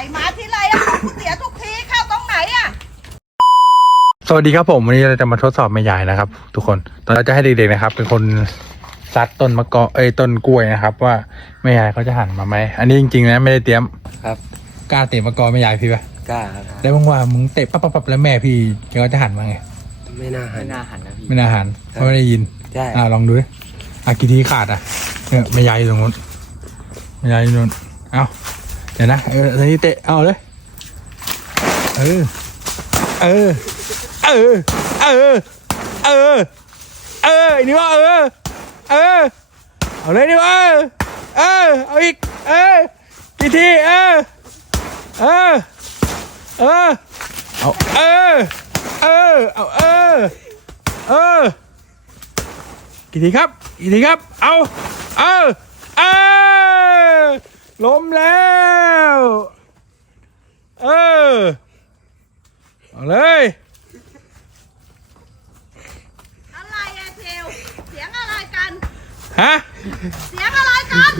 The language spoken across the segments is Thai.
ายมาที่ไรอะของกูเสียทุกทีเข้าตรงไหนอะสวัสดีครับผมวันนี้เราจะมาทดสอบแม่ยายนะครับ ทุกคนตอนเราจะให้เด็กๆนะครับ เป็นคนซัดต้นมะกอเอ้ยต้นกล้วยนะครับ ว่าแม่ยายเขาจะหันมาไหมอันนี้จริงๆนะไม่ได้เตรียมครับกล้าเตะมะกอแม่ยายพี่ปะกล้าครับแล้วมึงว่ามึงเตะปั๊บปั๊บปั๊บแล้วแม่พี่แกก็จะหันมาไงไม่น่าหันน่าหันนะพี่ ไม่น่าหันเพราะไม่ได้ยิน ใช่ อ่าลองดูดิอะกี่ทีขาดอะเนี่ยแม่ยายอยู่ตรงนู้นแม่ยายอยู่ตรงนู้นเอาเดี๋ยวนะเออทีนี้เตะเอาเลยเออเออเออเออเออเออไอ้นี่ว่าเออเออเอาเลยนี่ว่าเออเอาอีกเออกี่ทีเออเออเออเอาเออเออเอาเออเออกี่ทีครับกี่ทีครับเอาเอาเอาล้มแล้ว เออ เอาเลย อะไรอะเทวเสียงอะไรกัน ฮะ เสียงอะไรกัน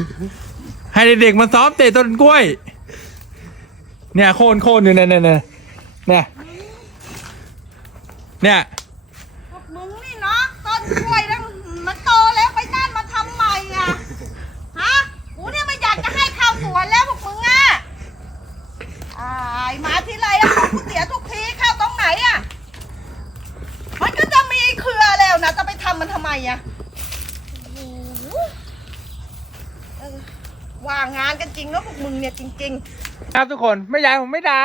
ให้เด็กๆมาซ้อมเตะต้นกล้วย เนี่ยโคนโคนอยู่เนี่ยเนี่ยเนี่ยเนี่ยเนี่ย พวกมึงนี่เนาะต้นกล้วยแล้วมันโตแล้วไปนั่นมาทำใหม่อะฮะกูเนี่ยไม่อยากจะให้เข้าสวนแล้วพวกมึงอะอายมาที่ไรอะของกูเสียทุกทีเข้าตรงไหนอะมันก็จะมีเครือแล้วนะจะไปทำมันทำไมอะโอ้โหเออว่างงานกันจริงแล้วพวกมึงเนี่ยจริงๆครับทุกคนไม่ยายผมไม่ด่า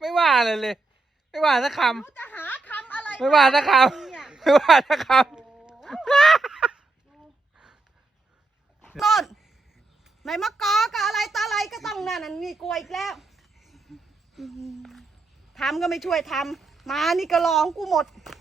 ไม่ว่าเลยเลย ไม่ว่าสักคกูจะหาคำอะไรไม่ว่าสักคเนี่ยำไม่ว่าสักคต้นไม่มากอกับอะไรตาอะไรก็ต้องนั่นนั่นมีกลัวอีกแล้วอืมทำก็ไม่ช่วยทำมานี่ก็ลองกูหมดำ